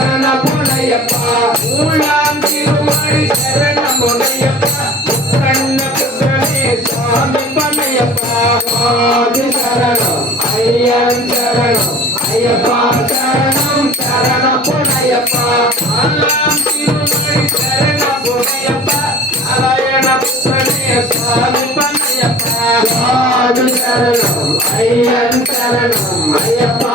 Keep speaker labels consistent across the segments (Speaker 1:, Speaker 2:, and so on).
Speaker 1: சரண புனையப்பா மூலாம் திருமணி சரண புனையப்பா முத்தண்ண புத்தனே சுவாமி பனையப்பா சுவாமி ஐயன் சரணம் ஐயப்பா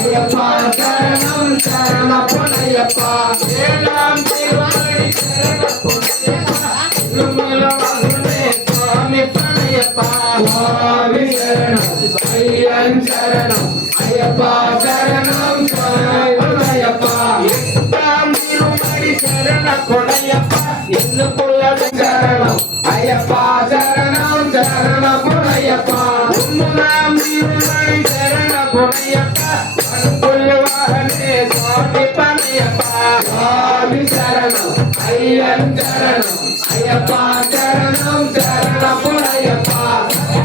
Speaker 1: ஐயப்பா சரணம் சரண பொன்னையப்பா ஏழாம் திருவாரூர் శరణం శరణ పొనయప్ప ఉమ్మునాం తిరుమడి శరణ పొనయప్ప పలుపుల్లు వాహనే స్వామి పనయప్ప స్వామి శరణం అయ్యన్ శరణం అయ్యప్ప శరణం శరణ పొనయప్ప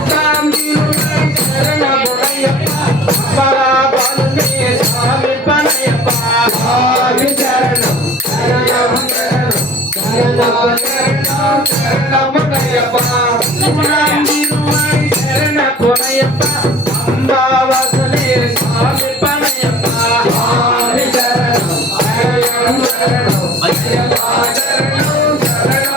Speaker 1: శరణ పొనయప్ప అప్పరాపన్నే స్వామి పనయప్ప స్వామి శరణం శరణం శరణం శరణం శరణం శరణం పొనయప్ప శరణ పొనయప్ప స్వామి పనయ్యప్ప. స్వామి శరణం శరణం శరణం అయ్యప్ప శరణం శరణ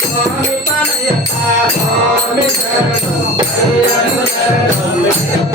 Speaker 1: స్వామి స్వామి శరణం శరణం అయ్యప్ప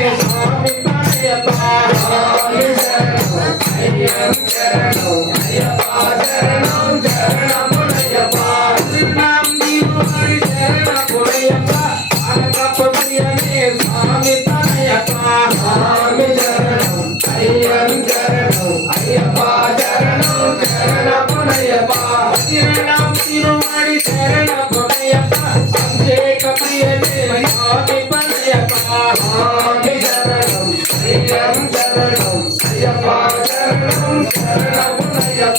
Speaker 2: Yeah.